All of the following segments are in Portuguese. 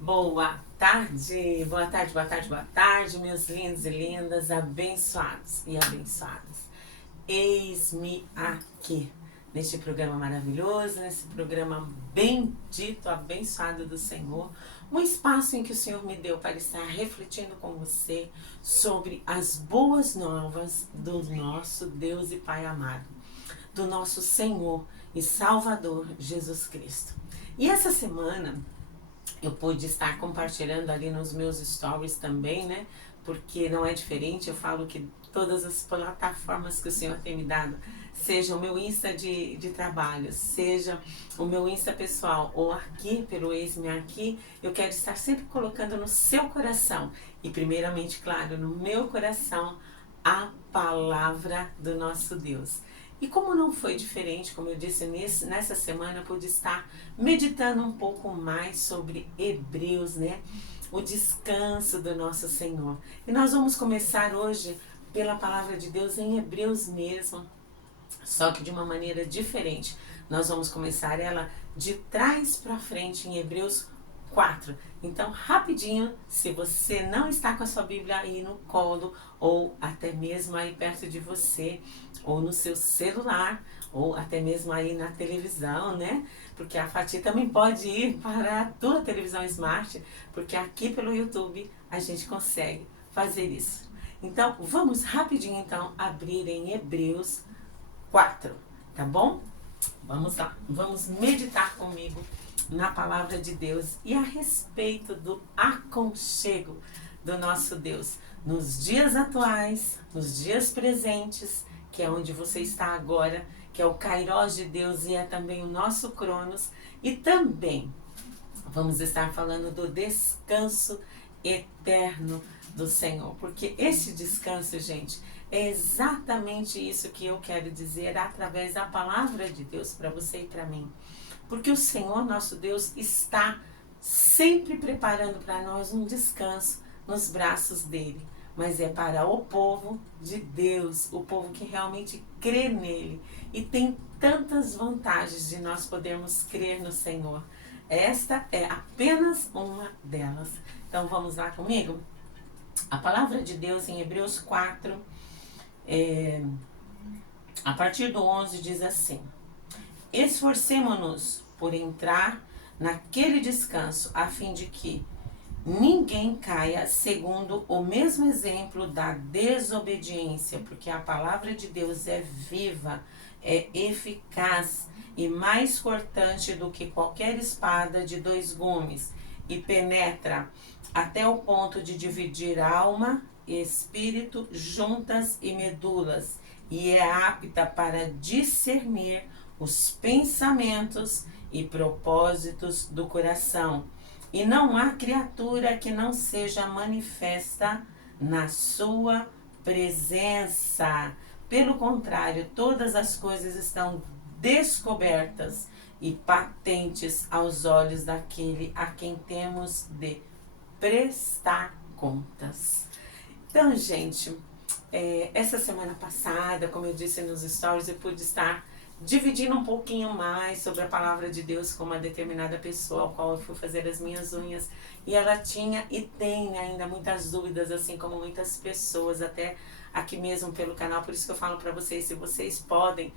Boa tarde, boa tarde, boa tarde, boa tarde, meus lindos e lindas, abençoados e abençoadas. Eis-me aqui, neste programa maravilhoso, nesse programa bendito, abençoado do Senhor, um espaço em que o Senhor me deu para estar refletindo com você sobre as boas novas do nosso Deus e Pai amado, do nosso Senhor e Salvador Jesus Cristo. E essa semana eu pude estar compartilhando ali nos meus stories também, né? Porque não é diferente, eu falo que todas as plataformas que o Senhor tem me dado, seja o meu Insta de trabalho, seja o meu Insta pessoal, ou aqui pelo Eis-me Aqui, eu quero estar sempre colocando no seu coração, e primeiramente, claro, no meu coração, a palavra do nosso Deus. E como não foi diferente, como eu disse, nessa semana eu pude estar meditando um pouco mais sobre Hebreus, né? O descanso do nosso Senhor. E nós vamos começar hoje pela palavra de Deus em Hebreus mesmo, só que de uma maneira diferente. Nós vamos começar ela de trás para frente em Hebreus 4. Então, rapidinho, se você não está com a sua Bíblia aí no colo, ou até mesmo aí perto de você, ou no seu celular, ou até mesmo aí na televisão, né? Porque a Fati também pode ir para a tua televisão smart, porque aqui pelo YouTube a gente consegue fazer isso. Então, vamos rapidinho então abrir em Hebreus 4, tá bom? Vamos lá, vamos meditar comigo na palavra de Deus e a respeito do aconchego do nosso Deus nos dias atuais, nos dias presentes, que é onde você está agora, que é o Kairos de Deus e é também o nosso Cronos, e também vamos estar falando do descanso eterno do Senhor, porque esse descanso, gente, é exatamente isso que eu quero dizer através da palavra de Deus para você e para mim. Porque o Senhor, nosso Deus, está sempre preparando para nós um descanso nos braços dele. Mas é para o povo de Deus, o povo que realmente crê nele. E tem tantas vantagens de nós podermos crer no Senhor. Esta é apenas uma delas. Então vamos lá comigo? A palavra de Deus em Hebreus 4, a partir do 11, diz assim: esforcemo-nos por entrar naquele descanso, a fim de que ninguém caia segundo o mesmo exemplo da desobediência, porque a palavra de Deus é viva, é eficaz e mais cortante do que qualquer espada de dois gumes, e penetra até o ponto de dividir alma e espírito, juntas e medulas, e é apta para discernir os pensamentos e propósitos do coração. E não há criatura que não seja manifesta na sua presença. Pelo contrário, todas as coisas estão descobertas e patentes aos olhos daquele a quem temos de prestar contas. Então, gente, essa semana passada, como eu disse nos stories, eu pude estar dividindo um pouquinho mais sobre a palavra de Deus com uma determinada pessoa, ao qual eu fui fazer as minhas unhas, e ela tinha e tem ainda muitas dúvidas, assim como muitas pessoas, até aqui mesmo pelo canal. Por isso que eu falo para vocês, se vocês podem,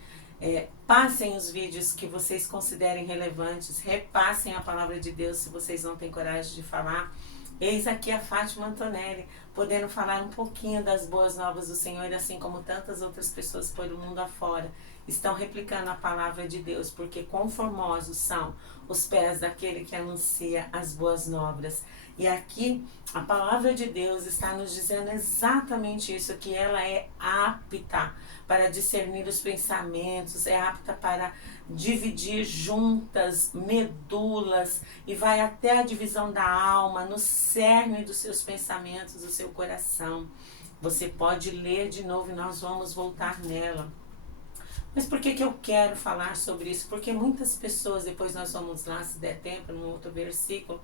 passem os vídeos que vocês considerem relevantes, repassem a palavra de Deus se vocês não têm coragem de falar. Eis aqui a Fátima Antonelli, podendo falar um pouquinho das boas novas do Senhor, assim como tantas outras pessoas pelo mundo afora estão replicando a palavra de Deus, porque conformosos são os pés daquele que anuncia as boas novas. E aqui a palavra de Deus está nos dizendo exatamente isso, que ela é apta para discernir os pensamentos, é apta para dividir juntas, medulas, e vai até a divisão da alma, no cerne dos seus pensamentos, do seu coração. Você pode ler de novo e nós vamos voltar nela. Mas por que eu quero falar sobre isso? Porque muitas pessoas, depois nós vamos lá, se der tempo, num outro versículo,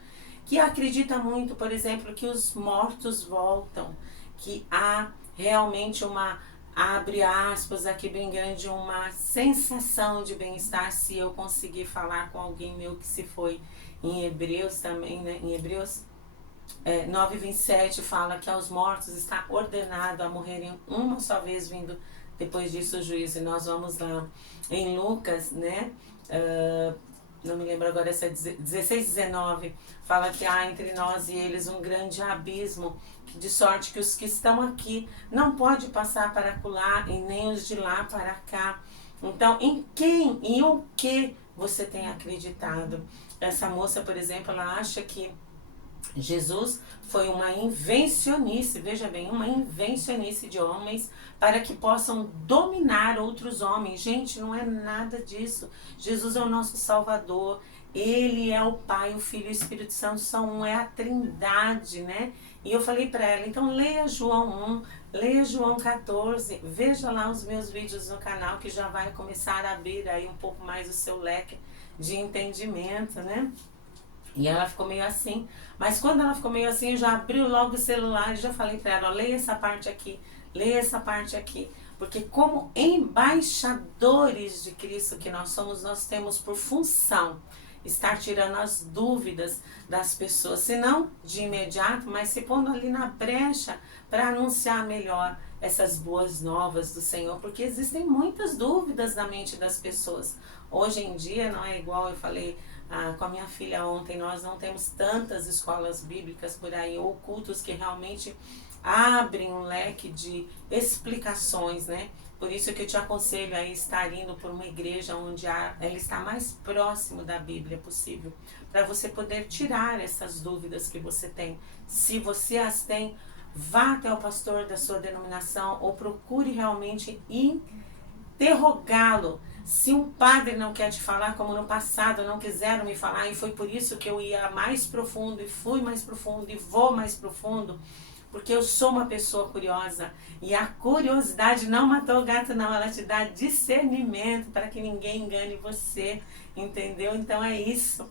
que acreditam muito, por exemplo, que os mortos voltam, que há realmente abre aspas aqui bem grande, uma sensação de bem-estar se eu conseguir falar com alguém meu que se foi. Em Hebreus também, né? Em Hebreus 9:27 fala que aos mortos está ordenado a morrerem uma só vez, vindo depois disso o juízo. E nós vamos lá em Lucas, né? Não me lembro agora, essa 16:19 fala que há entre nós e eles um grande abismo, de sorte que os que estão aqui não pode passar para acolá e nem os de lá para cá. Então, em quem e o que você tem acreditado? Essa moça, por exemplo, ela acha que Jesus foi uma invencionice, veja bem, uma invencionice de homens para que possam dominar outros homens. Gente, não é nada disso. Jesus é o nosso Salvador. Ele é o Pai, o Filho e o Espírito Santo são um, é a Trindade, né? E eu falei para ela, então leia João 1, leia João 14, veja lá os meus vídeos no canal que já vai começar a abrir aí um pouco mais o seu leque de entendimento, né? E ela ficou meio assim, mas quando ela ficou meio assim, eu já abri logo o celular e já falei para ela, leia essa parte aqui, leia essa parte aqui. Porque como embaixadores de Cristo que nós somos, nós temos por função estar tirando as dúvidas das pessoas, se não de imediato, mas se pondo ali na brecha para anunciar melhor essas boas novas do Senhor, porque existem muitas dúvidas na mente das pessoas. Hoje em dia não é igual, eu falei com a minha filha ontem, nós não temos tantas escolas bíblicas por aí, ou cultos que realmente abrem um leque de explicações, né? Por isso que eu te aconselho a estar indo por uma igreja onde ela está mais próximo da Bíblia possível, para você poder tirar essas dúvidas que você tem. Se você as tem, vá até o pastor da sua denominação ou procure realmente interrogá-lo. Se um padre não quer te falar, como no passado não quiseram me falar, e foi por isso que eu ia mais profundo, e fui mais profundo, e vou mais profundo, porque eu sou uma pessoa curiosa, e a curiosidade não matou o gato não, ela te dá discernimento para que ninguém engane você, entendeu? Então é isso,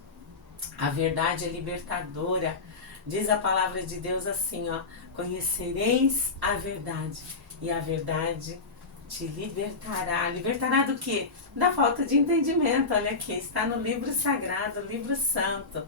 a verdade é libertadora. Diz a palavra de Deus assim, ó, conhecereis a verdade, e a verdade te libertará. Libertará do quê? Da falta de entendimento. Olha aqui, está no livro sagrado, livro santo.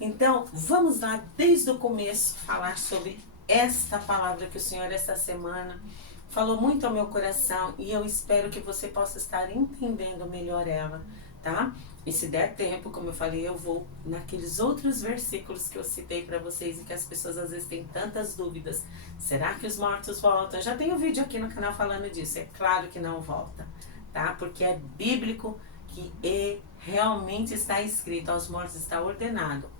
Então, vamos lá, desde o começo, falar sobre esta palavra que o Senhor esta semana falou muito ao meu coração, e eu espero que você possa estar entendendo melhor ela, tá? E se der tempo, como eu falei, eu vou naqueles outros versículos que eu citei para vocês e que as pessoas às vezes têm tantas dúvidas. Será que os mortos voltam? Já tem um vídeo aqui no canal falando disso. É claro que não volta, tá? Porque é bíblico que realmente está escrito, aos mortos está ordenado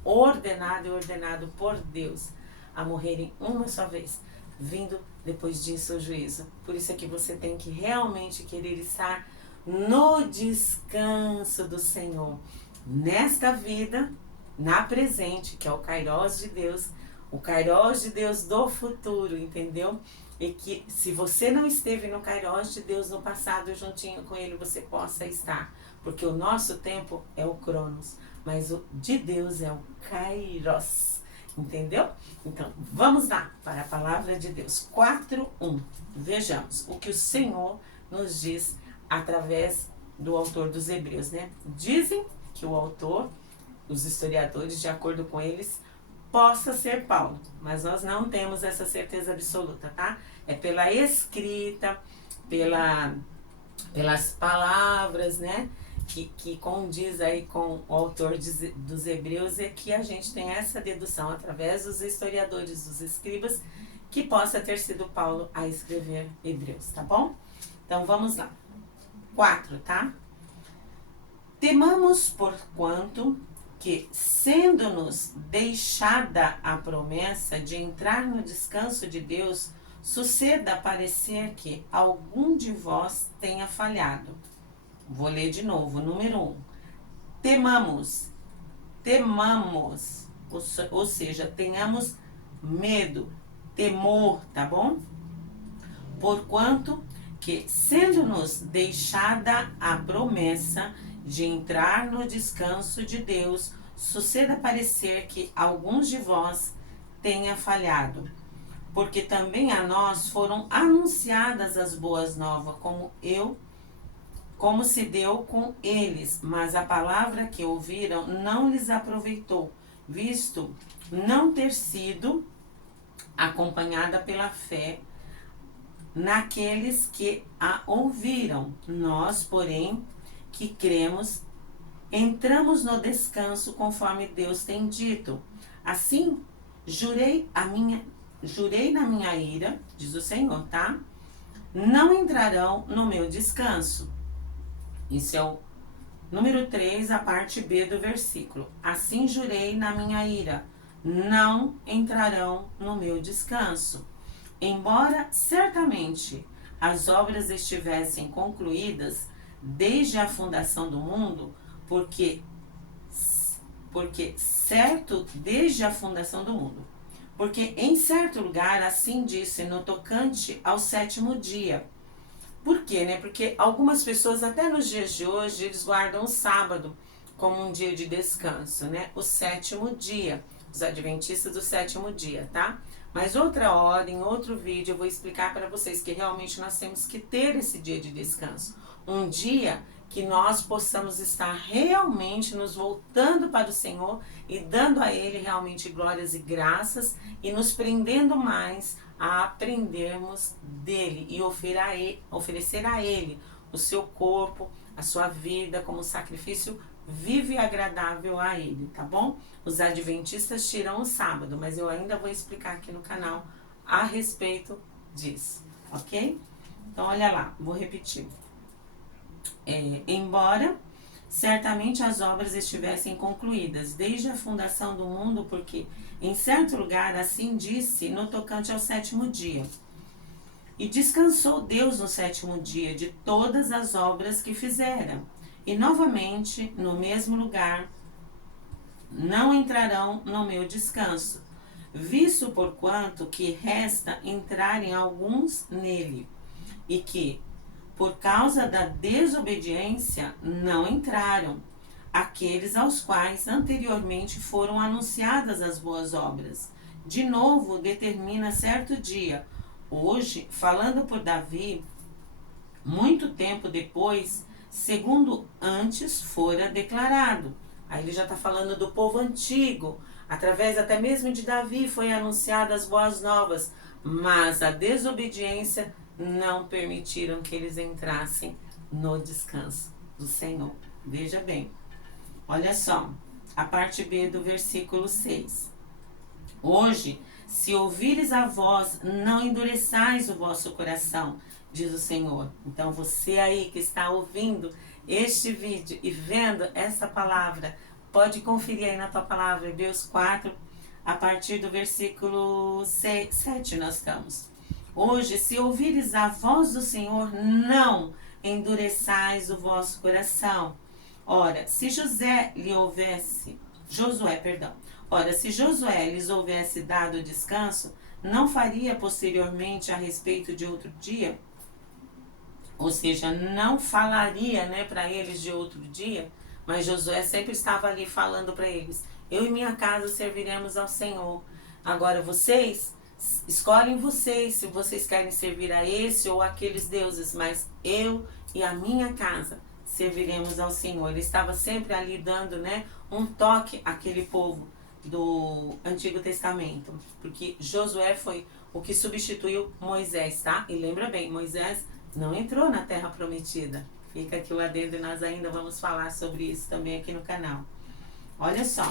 e ordenado por Deus a morrerem uma só vez, vindo depois disso o juízo. Por isso é que você tem que realmente querer estar no descanso do Senhor, nesta vida, na presente, que é o Kairos de Deus, o Kairos de Deus do futuro, entendeu? E que se você não esteve no Kairos de Deus no passado, juntinho com Ele, você possa estar. Porque o nosso tempo é o Cronos, mas o de Deus é o Kairos. Entendeu? Então, vamos lá para a palavra de Deus. 4:1. Vejamos o que o Senhor nos diz através do autor dos Hebreus, né? Dizem que o autor, os historiadores, de acordo com eles, possa ser Paulo, mas nós não temos essa certeza absoluta, tá? É pela escrita, pelas palavras, né? Que condiz aí com o autor dos Hebreus, é que a gente tem essa dedução através dos historiadores, dos escribas, que possa ter sido Paulo a escrever Hebreus, tá bom? Então vamos lá. 4, tá? Temamos porquanto que, sendo-nos deixada a promessa de entrar no descanso de Deus, suceda parecer que algum de vós tenha falhado. Vou ler de novo, número 1. Temamos, ou seja, tenhamos medo, temor, tá bom? Porquanto que, sendo-nos deixada a promessa de entrar no descanso de Deus, suceda parecer que alguns de vós tenha falhado. porque também a nós foram anunciadas as boas novas, como se deu com eles, mas a palavra que ouviram não lhes aproveitou, visto não ter sido acompanhada pela fé naqueles que a ouviram. Nós, porém, que cremos, entramos no descanso conforme Deus tem dito. Assim, jurei na minha ira, diz o Senhor, tá? Não entrarão no meu descanso. Isso é o número 3, a parte B do versículo. Assim jurei na minha ira, não entrarão no meu descanso. Embora certamente as obras estivessem concluídas desde a fundação do mundo, porque certo desde a fundação do mundo. Porque em certo lugar assim disse no tocante ao sétimo dia. Por quê, né? Porque algumas pessoas, até nos dias de hoje, eles guardam o sábado como um dia de descanso, né? O sétimo dia, os adventistas do sétimo dia, tá? Mas outra hora, em outro vídeo, eu vou explicar para vocês que realmente nós temos que ter esse dia de descanso. Um dia que nós possamos estar realmente nos voltando para o Senhor e dando a Ele realmente glórias e graças e nos prendendo mais a aprendermos dele e oferecer a Ele o seu corpo, a sua vida como sacrifício vivo e agradável a Ele, tá bom? Os adventistas tiram o sábado, mas eu ainda vou explicar aqui no canal a respeito disso, ok? Então, olha lá, vou repetir. Embora certamente as obras estivessem concluídas desde a fundação do mundo, porque em certo lugar assim disse no tocante ao sétimo dia. E descansou Deus no sétimo dia de todas as obras que fizera. E novamente, no mesmo lugar, não entrarão no meu descanso, visto porquanto que resta entrarem alguns nele, e que, por causa da desobediência, não entraram, aqueles aos quais anteriormente foram anunciadas as boas obras. De novo, determina certo dia, hoje, falando por Davi, muito tempo depois, segundo antes fora declarado. Aí ele já está falando do povo antigo, através até mesmo de Davi foi anunciada as boas novas, mas a desobediência não permitiram que eles entrassem no descanso do Senhor. Veja bem, olha só, a parte B do versículo 6. Hoje, se ouvires a voz, não endureçais o vosso coração, diz o Senhor. Então você aí que está ouvindo este vídeo e vendo essa palavra, pode conferir aí na tua palavra, Hebreus 4, a partir do versículo 7 nós estamos. Hoje, se ouvires a voz do Senhor, não endureçais o vosso coração. Ora, se Josué lhes houvesse dado descanso, não faria posteriormente a respeito de outro dia? Ou seja, não falaria, né, para eles de outro dia, mas Josué sempre estava ali falando para eles: eu e minha casa serviremos ao Senhor. Agora vocês escolhem se vocês querem servir a esse ou aqueles deuses, mas eu e a minha casa serviremos ao Senhor. Ele estava sempre ali dando, né, um toque àquele povo do Antigo Testamento, porque Josué foi o que substituiu Moisés, tá? E lembra bem, Moisés não entrou na Terra Prometida. Fica aqui o adendo e nós ainda vamos falar sobre isso também aqui no canal. Olha só.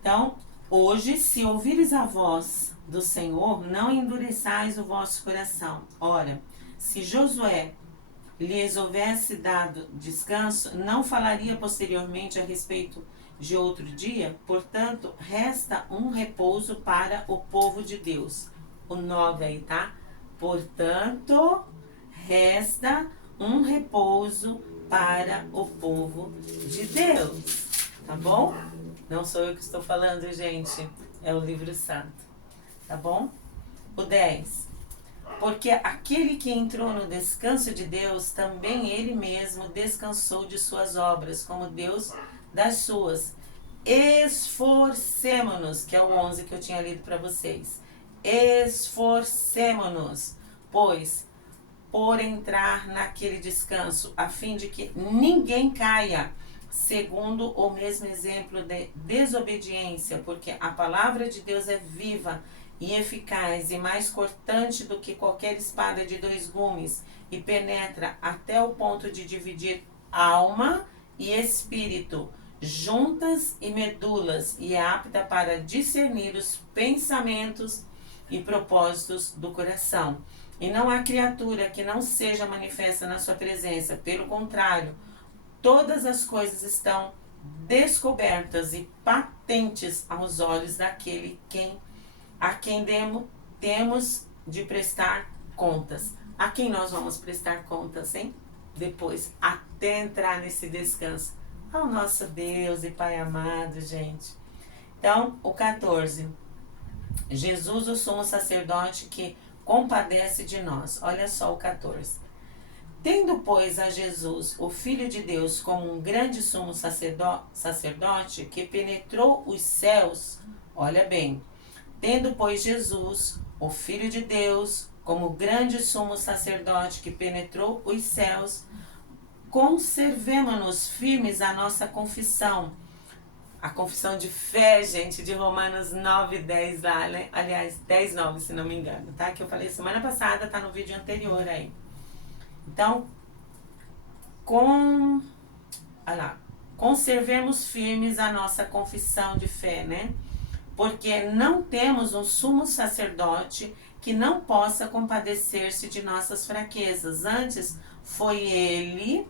Então, hoje, se ouvires a voz do Senhor, não endureçais o vosso coração. Ora, se Josué lhes houvesse dado descanso, não falaria posteriormente a respeito de outro dia? Portanto, resta um repouso para o povo de Deus. O 9 aí, tá? Portanto, resta um repouso para o povo de Deus. Tá bom? Não sou eu que estou falando, gente. É o livro santo. Tá bom? O 10. Porque aquele que entrou no descanso de Deus, também ele mesmo descansou de suas obras, como Deus das suas. esforcemo-nos, que é o 11 que eu tinha lido para vocês. Esforcemo-nos, pois, por entrar naquele descanso, a fim de que ninguém caia, segundo o mesmo exemplo de desobediência, porque a palavra de Deus é viva e eficaz e mais cortante do que qualquer espada de 2 gumes, e penetra até o ponto de dividir alma e espírito, juntas e medulas, e é apta para discernir os pensamentos e propósitos do coração. E não há criatura que não seja manifesta na sua presença. Pelo contrário, todas as coisas estão descobertas e patentes aos olhos daquele a quem temos de prestar contas. A quem nós vamos prestar contas, hein? Depois, até entrar nesse descanso. Ao nosso Deus e Pai amado, gente. Então, o 14. Jesus, o sumo sacerdote que compadece de nós. Olha só o 14. Tendo, pois, a Jesus, o Filho de Deus, como um grande sumo sacerdote que penetrou os céus, olha bem, tendo, pois, Jesus, o Filho de Deus, como grande sumo sacerdote que penetrou os céus, conservemo-nos firmes à nossa confissão. A confissão de fé, gente, de Romanos 9:10 lá, né? Aliás, 10:9, se não me engano, tá? Que eu falei semana passada, tá no vídeo anterior aí. Então, conservemos firmes a nossa confissão de fé, né? Porque não temos um sumo sacerdote que não possa compadecer-se de nossas fraquezas. Antes, foi ele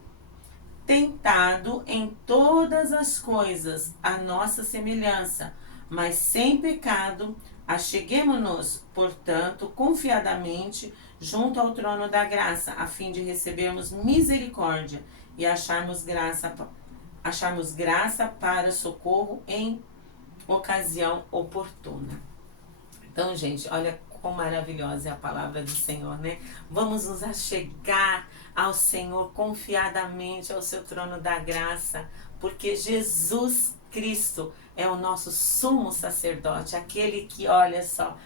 tentado em todas as coisas, a nossa semelhança, mas sem pecado. Acheguemo-nos, portanto, confiadamente junto ao trono da graça, a fim de recebermos misericórdia e acharmos graça para socorro em ocasião oportuna. Então, gente, olha quão maravilhosa é a palavra do Senhor, né? Vamos nos achegar ao Senhor confiadamente ao seu trono da graça, porque Jesus Cristo é o nosso sumo sacerdote, aquele que, olha só,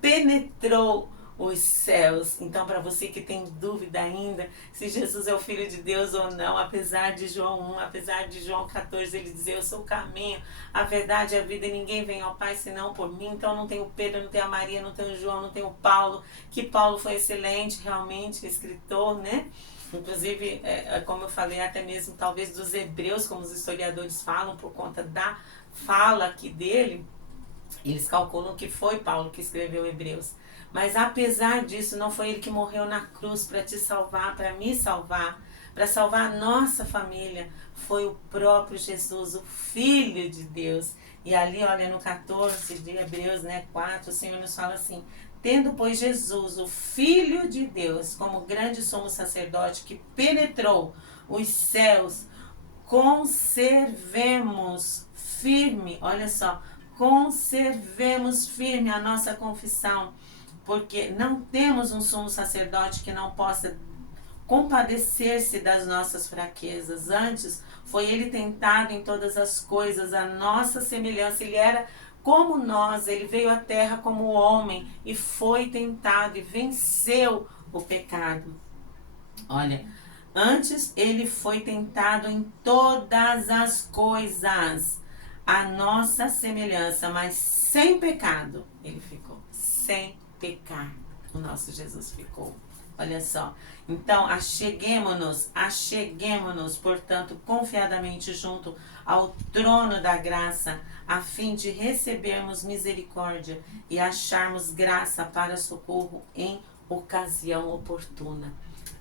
penetrou os céus. Então, para você que tem dúvida ainda se Jesus é o Filho de Deus ou não, apesar de João 1, apesar de João 14, ele dizer: eu sou o caminho, a verdade e a vida, e ninguém vem ao Pai senão por mim. Então, não tem o Pedro, não tem a Maria, não tem o João, não tem o Paulo, que Paulo foi excelente, realmente, escritor, né? Inclusive, como eu falei, até mesmo talvez dos hebreus, como os historiadores falam, por conta da fala aqui dele, eles calculam que foi Paulo que escreveu Hebreus. Mas apesar disso, não foi ele que morreu na cruz para te salvar, para me salvar, para salvar a nossa família. Foi o próprio Jesus, o Filho de Deus. E ali, olha, no 14 de Hebreus, né, 4, o Senhor nos fala assim: tendo, pois, Jesus, o Filho de Deus, como grande sumo sacerdote que penetrou os céus, conservemos firme, olha só, conservemos firme a nossa confissão, porque não temos um sumo sacerdote que não possa compadecer-se das nossas fraquezas. Antes, foi ele tentado em todas as coisas, a nossa semelhança. Ele era como nós, ele veio à terra como homem e foi tentado e venceu o pecado. Olha, antes ele foi tentado em todas as coisas, a nossa semelhança, mas sem pecado. Ele ficou sem pecar. O nosso Jesus ficou. Olha só. Então, acheguemo-nos, portanto, confiadamente junto ao trono da graça, a fim de recebermos misericórdia e acharmos graça para socorro em ocasião oportuna.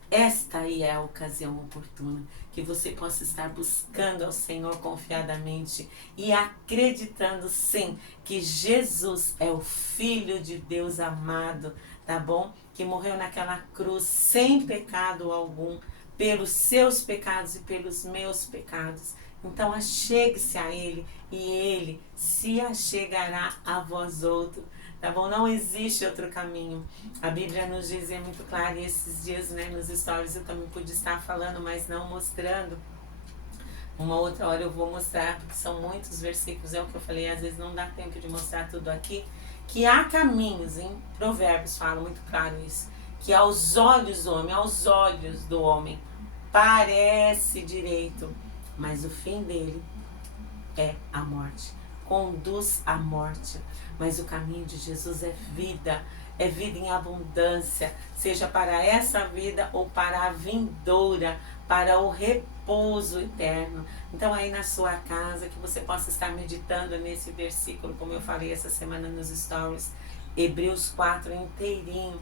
Esta aí é a ocasião oportuna, que você possa estar buscando ao Senhor confiadamente e acreditando, sim, que Jesus é o Filho de Deus amado, tá bom? Que morreu naquela cruz sem pecado algum, pelos seus pecados e pelos meus pecados. Então, achegue-se a Ele e Ele se achegará a vós outros. Tá bom? Não existe outro caminho. A Bíblia nos diz, é muito claro, e esses dias, né, nos stories eu também pude estar falando, mas não mostrando. Uma outra hora eu vou mostrar, porque são muitos versículos, é o que eu falei, às vezes não dá tempo de mostrar tudo aqui, que há caminhos, em Provérbios fala muito claro isso, que aos olhos do homem, parece direito, mas o fim dele é a morte, conduz à morte. Mas o caminho de Jesus é vida em abundância, seja para essa vida ou para a vindoura, para o repouso eterno. Então aí na sua casa, que você possa estar meditando nesse versículo, como eu falei essa semana nos stories, Hebreus 4 inteirinho,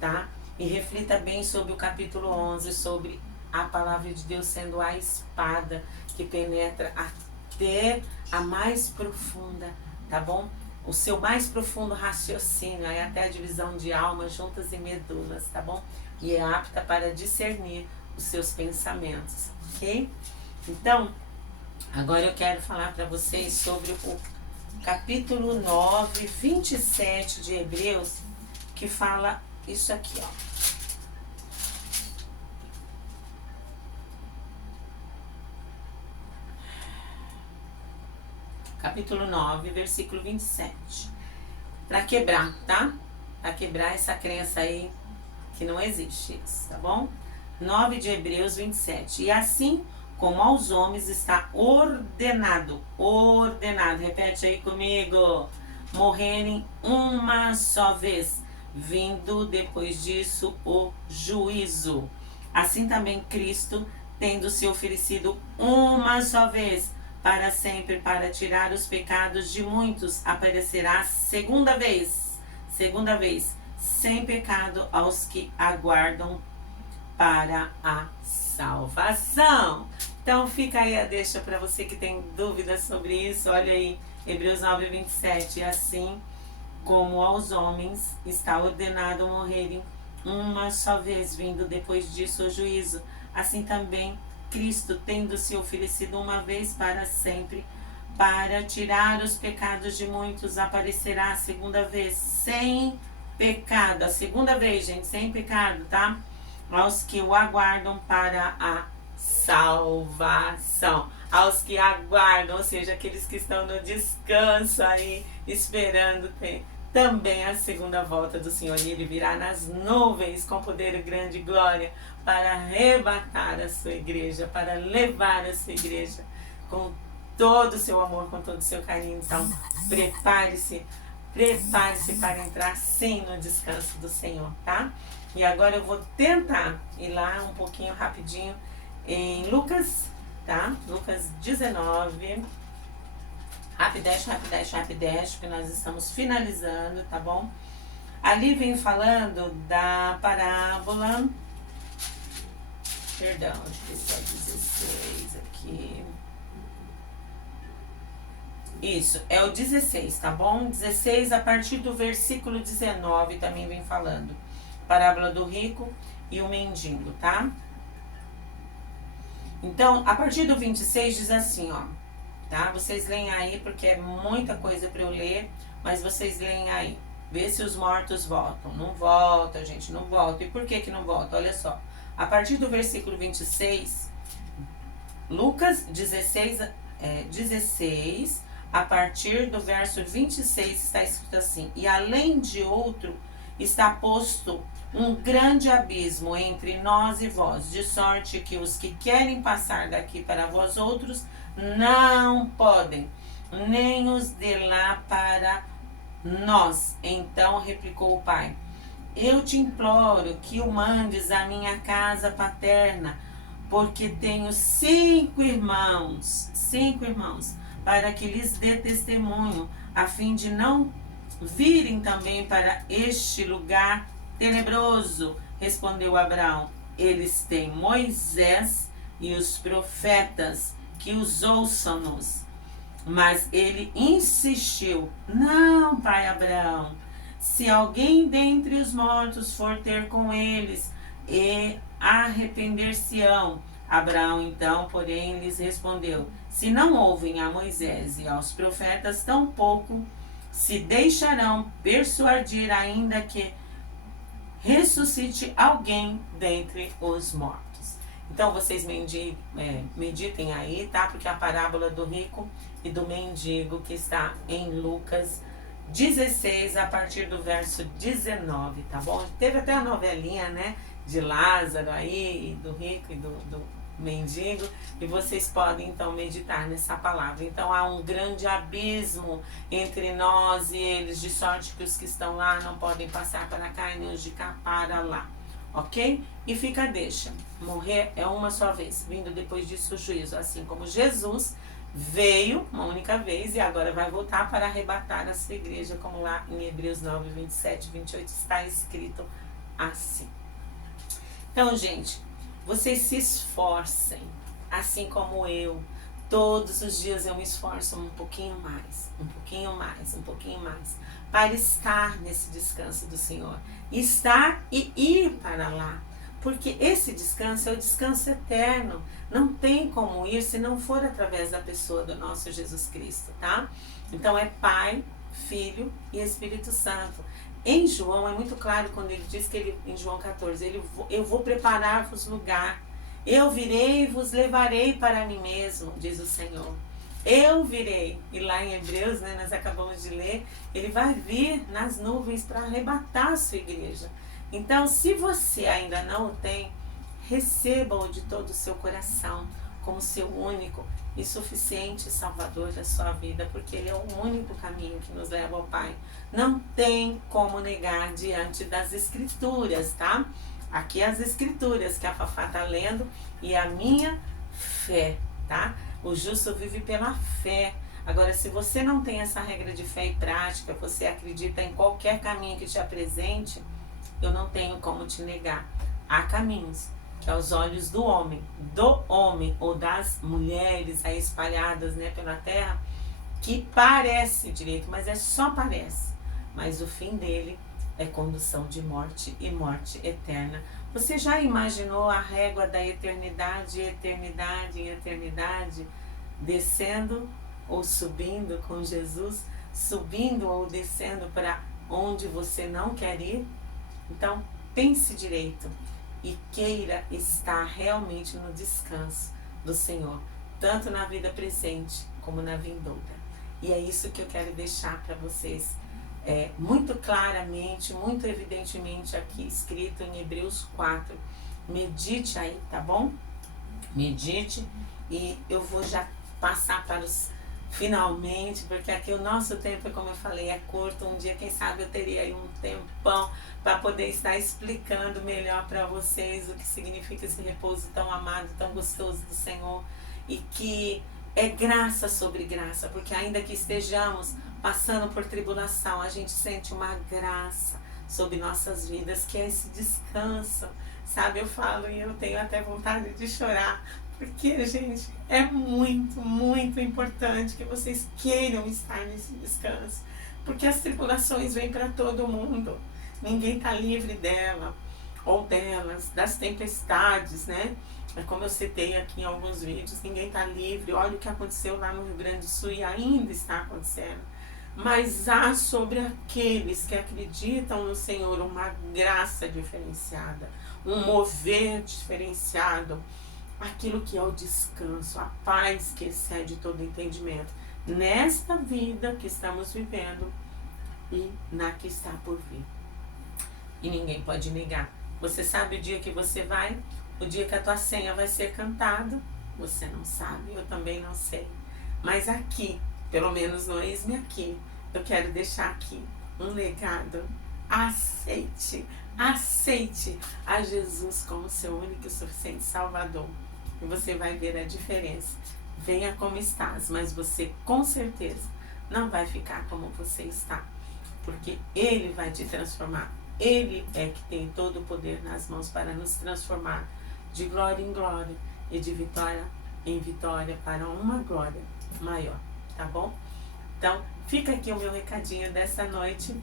tá? E reflita bem sobre o capítulo 11, sobre a palavra de Deus sendo a espada que penetra até a mais profunda, tá bom? O seu mais profundo raciocínio, aí até a divisão de almas, juntas e medulas, tá bom? E é apta para discernir os seus pensamentos, ok? Então, agora eu quero falar para vocês sobre o capítulo 9, 27 de Hebreus, que fala isso aqui, ó. Capítulo 9, versículo 27. Para quebrar, tá? Para quebrar essa crença aí que não existe isso, tá bom? 9 de Hebreus 27. E assim como aos homens está ordenado, repete aí comigo, morrerem uma só vez, vindo depois disso o juízo. Assim também Cristo, tendo se oferecido uma só vez, para sempre, para tirar os pecados de muitos, aparecerá segunda vez, sem pecado aos que aguardam para a salvação. Então fica aí a deixa para você que tem dúvidas sobre isso. Olha aí, Hebreus 9, 27. Assim como aos homens está ordenado morrerem uma só vez, vindo depois disso o juízo, assim também Cristo, tendo se oferecido uma vez para sempre, para tirar os pecados de muitos, aparecerá a segunda vez, sem pecado. A segunda vez, gente, sem pecado, tá? Aos que o aguardam para a salvação. Aos que aguardam, ou seja, aqueles que estão no descanso aí, esperando ter também a segunda volta do Senhor. E Ele virá nas nuvens com poder e grande glória para arrebatar a sua igreja, para levar a sua igreja com todo o seu amor, com todo o seu carinho. Então, prepare-se para entrar sim no descanso do Senhor, tá? E agora eu vou tentar ir lá um pouquinho rapidinho em Lucas, tá? Lucas 19. Rapidez, porque nós estamos finalizando, tá bom? Ali vem falando da parábola. Perdão, deixa eu ver se é 16 aqui. Isso, é o 16, tá bom? 16, a partir do versículo 19 também vem falando. Parábola do rico e o mendigo, tá? Então, a partir do 26 diz assim, ó. Tá? Vocês leem aí, porque é muita coisa para eu ler, mas vocês leem aí. Vê se os mortos voltam. Não volta, gente, não volta. E por que não volta? Olha só. A partir do versículo 26, Lucas 16, a partir do verso 26 está escrito assim: e além de outro, está posto um grande abismo entre nós e vós, de sorte que os que querem passar daqui para vós outros não podem, nem os de lá para nós. Então replicou o pai: eu te imploro que o mandes à minha casa paterna, porque tenho 5 irmãos, para que lhes dê testemunho, a fim de não virem também para este lugar tenebroso. Respondeu Abraão: eles têm Moisés e os profetas, que os ouçam-nos. Mas ele insistiu: não, pai Abraão, se alguém dentre os mortos for ter com eles, e arrepender-se-ão. Abraão então, porém, lhes respondeu: se não ouvem a Moisés e aos profetas, tampouco se deixarão persuadir, ainda que ressuscite alguém dentre os mortos. Então vocês meditem aí, tá? Porque a parábola do rico e do mendigo que está em Lucas 16, a partir do verso 19, tá bom? Teve até a novelinha, né? De Lázaro aí, do rico e do mendigo, e vocês podem então meditar nessa palavra. Então há um grande abismo entre nós e eles, de sorte que os que estão lá não podem passar para cá e nem os de cá para lá, ok? E fica a deixa, morrer é uma só vez, vindo depois disso o juízo, assim como Jesus veio uma única vez e agora vai voltar para arrebatar a sua igreja, como lá em Hebreus 9, 27 e 28 está escrito assim. Então, gente, vocês se esforcem, assim como eu. Todos os dias eu me esforço um pouquinho mais, um pouquinho mais, um pouquinho mais, para estar nesse descanso do Senhor. Estar e ir para lá. Porque esse descanso é o descanso eterno. Não tem como ir se não for através da pessoa do nosso Jesus Cristo, tá? Então é Pai, Filho e Espírito Santo. Em João é muito claro quando ele diz que ele, em João 14, eu vou preparar-vos lugar. Eu virei e vos levarei para mim mesmo, diz o Senhor. Eu virei. E lá em Hebreus, né, nós acabamos de ler, ele vai vir nas nuvens para arrebatar a sua igreja. Então, se você ainda não o tem, receba-o de todo o seu coração como seu único e suficiente Salvador da sua vida, porque ele é o único caminho que nos leva ao Pai. Não tem como negar diante das Escrituras, tá? Aqui as Escrituras que a Fafá tá lendo e a minha fé, tá? O justo vive pela fé. Agora, se você não tem essa regra de fé e prática, você acredita em qualquer caminho que te apresente, eu não tenho como te negar. Há caminhos que aos olhos do homem ou das mulheres aí espalhadas, né, pela terra, que parece direito, mas é só parece. Mas o fim dele é condução de morte e morte eterna. Você já imaginou a régua da eternidade, eternidade em eternidade, descendo ou subindo com Jesus, subindo ou descendo para onde você não quer ir? Então, pense direito e queira estar realmente no descanso do Senhor, tanto na vida presente como na vindoura. E é isso que eu quero deixar para vocês muito claramente, muito evidentemente aqui escrito em Hebreus 4. Medite aí, tá bom? Medite, e eu vou já passar para os finalmente, porque aqui o nosso tempo, como eu falei, é curto. Um dia, quem sabe, eu teria aí um tempão para poder estar explicando melhor para vocês o que significa esse repouso tão amado, tão gostoso do Senhor, e que é graça sobre graça, porque ainda que estejamos passando por tribulação, a gente sente uma graça sobre nossas vidas, que é esse descanso, sabe? Eu falo e eu tenho até vontade de chorar, porque, gente, é muito, muito importante que vocês queiram estar nesse descanso, porque as tribulações vêm para todo mundo, ninguém está livre dela, ou delas, das tempestades, né? Como eu citei aqui em alguns vídeos, ninguém está livre. Olha o que aconteceu lá no Rio Grande do Sul e ainda está acontecendo. Mas há sobre aqueles que acreditam no Senhor uma graça diferenciada, um mover diferenciado, aquilo que é o descanso, a paz que excede todo entendimento, nesta vida que estamos vivendo e na que está por vir. E ninguém pode negar. Você sabe o dia que você vai? O dia que a tua senha vai ser cantada? Você não sabe, eu também não sei. Mas aqui, pelo menos no Eis-me Aqui, eu quero deixar aqui um legado. Aceite a Jesus como seu único e suficiente Salvador. E você vai ver a diferença. Venha como estás, mas você com certeza não vai ficar como você está. Porque Ele vai te transformar. Ele é que tem todo o poder nas mãos para nos transformar de glória em glória e de vitória em vitória para uma glória maior, tá bom? Então, fica aqui o meu recadinho dessa noite,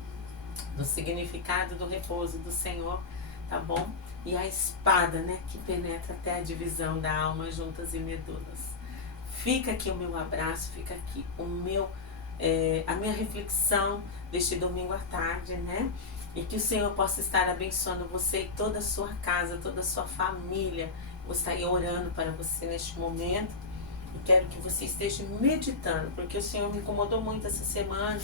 do significado do repouso do Senhor, tá bom? E a espada, né, que penetra até a divisão da alma, juntas e medulas. Fica aqui o meu abraço, fica aqui o a minha reflexão deste domingo à tarde, né? E que o Senhor possa estar abençoando você e toda a sua casa, toda a sua família, vou estar orando para você neste momento. Eu quero que você esteja meditando, porque o Senhor me incomodou muito essa semana,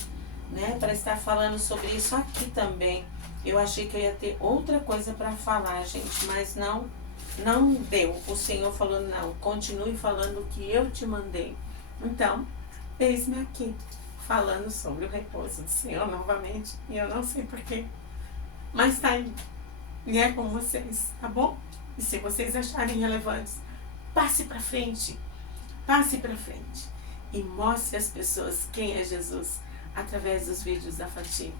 né, para estar falando sobre isso aqui também. Eu achei que eu ia ter outra coisa para falar, gente, mas não deu. O Senhor falou, não, continue falando o que eu te mandei. Então, eis-me aqui, falando sobre o repouso do Senhor novamente, e eu não sei porquê, mas tá aí, e é com vocês, tá bom? E se vocês acharem relevantes, passe para frente e mostre às pessoas quem é Jesus através dos vídeos da Fati.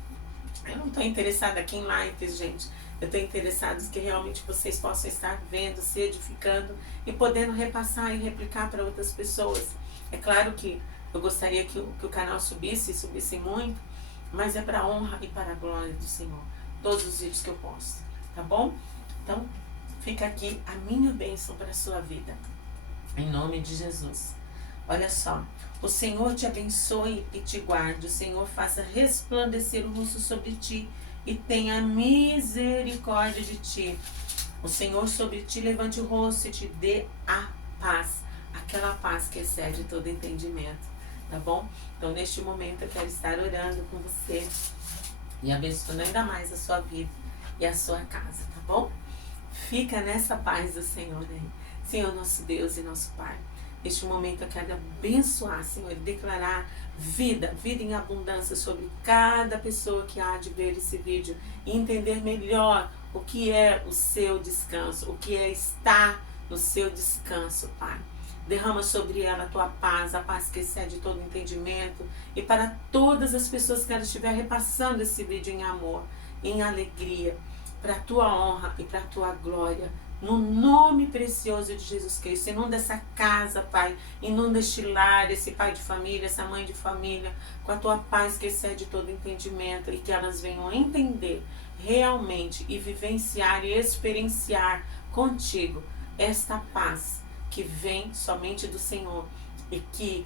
Eu não estou interessada aqui em lives, gente. Eu estou interessada em que realmente vocês possam estar vendo, se edificando e podendo repassar e replicar para outras pessoas. É claro que eu gostaria que o canal subisse muito, mas é para a honra e para a glória do Senhor. Todos os vídeos que eu posto, tá bom? Então, fica aqui a minha bênção para a sua vida. Em nome de Jesus. Olha só. O Senhor te abençoe e te guarde. O Senhor faça resplandecer o rosto sobre ti e tenha misericórdia de ti. O Senhor sobre ti levante o rosto e te dê a paz. Aquela paz que excede todo entendimento. Tá bom? Então, neste momento, eu quero estar orando com você e abençoando ainda mais a sua vida e a sua casa, tá bom? Fica nessa paz do Senhor aí. Senhor, nosso Deus e nosso Pai. Neste momento eu quero abençoar, Senhor, e declarar vida em abundância sobre cada pessoa que há de ver esse vídeo e entender melhor o que é o seu descanso, o que é estar no seu descanso, Pai. Derrama sobre ela a tua paz, a paz que excede todo entendimento, e para todas as pessoas que ela estiver repassando esse vídeo em amor, em alegria, para a tua honra e para a tua glória. No nome precioso de Jesus Cristo, inunda essa casa, Pai, inunda este lar, esse pai de família, essa mãe de família, com a tua paz que excede todo entendimento, e que elas venham entender realmente e vivenciar e experienciar contigo esta paz que vem somente do Senhor e que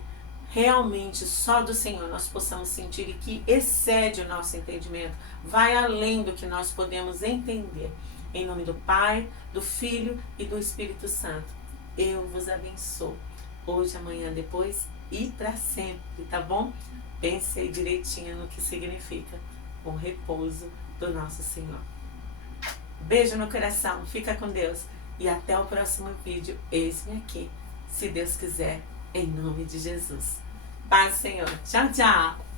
realmente só do Senhor nós possamos sentir e que excede o nosso entendimento, vai além do que nós podemos entender. Em nome do Pai, do Filho e do Espírito Santo, eu vos abençoo. Hoje, amanhã, depois e para sempre, tá bom? Pense aí direitinho no que significa o repouso do nosso Senhor. Beijo no coração, fica com Deus e até o próximo vídeo. Eis-me aqui, se Deus quiser, em nome de Jesus. Paz, Senhor. Tchau, tchau.